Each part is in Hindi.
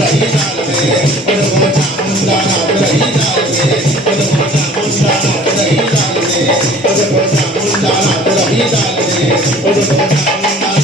रही ताल में उनको चामुंडा नाच रही ताल में उनको चामुंडा नाच रही ताल में उनको चामुंडा नाच रही ताल में उनको चामुंडा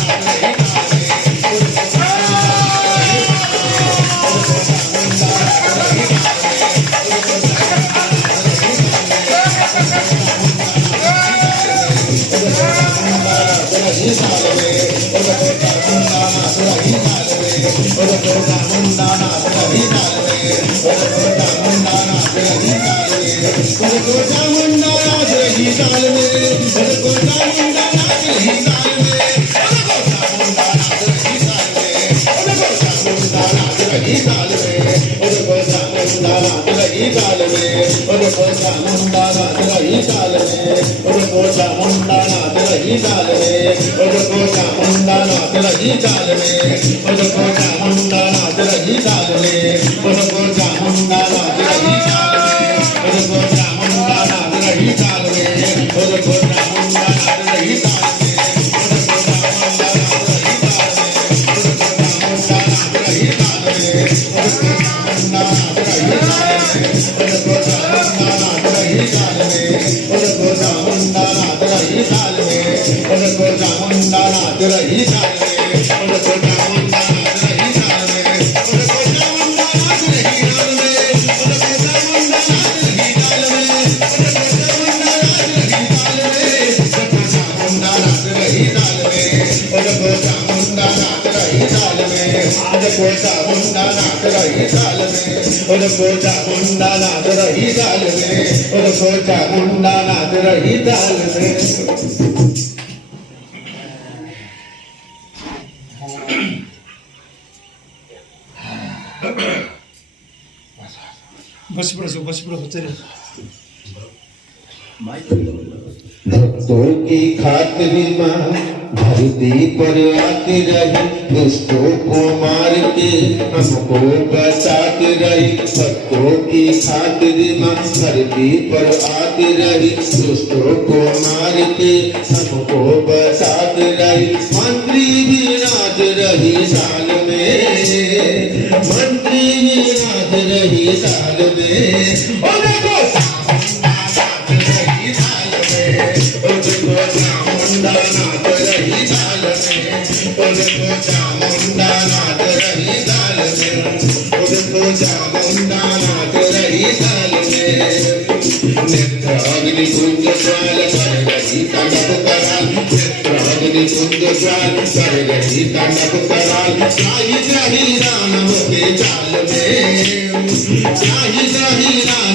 नाच रही ताल में भक्तों की खातिर माँ धरती पर आती रही दुष्टों को मार के हमको बचाती रही भक्तों की खातिर माँ धरती पर आती रही दुष्टों को मार के हमको बचाती रही मंत्री भी राज रही साल में मंत्री भी राज रही साल में चामुंडा नाच रही ताल में उनको चामुंडा नाच रही ताल में उनको चामुंडा नाच रही ताल में नेत्र अग्नि कुंज ज्वाल कर रही तांडव कराल नेत्र अग्नि कुंज ज्वाल कर रही तांडव कराल शाही शाही राम के चाल में शाही शाही राम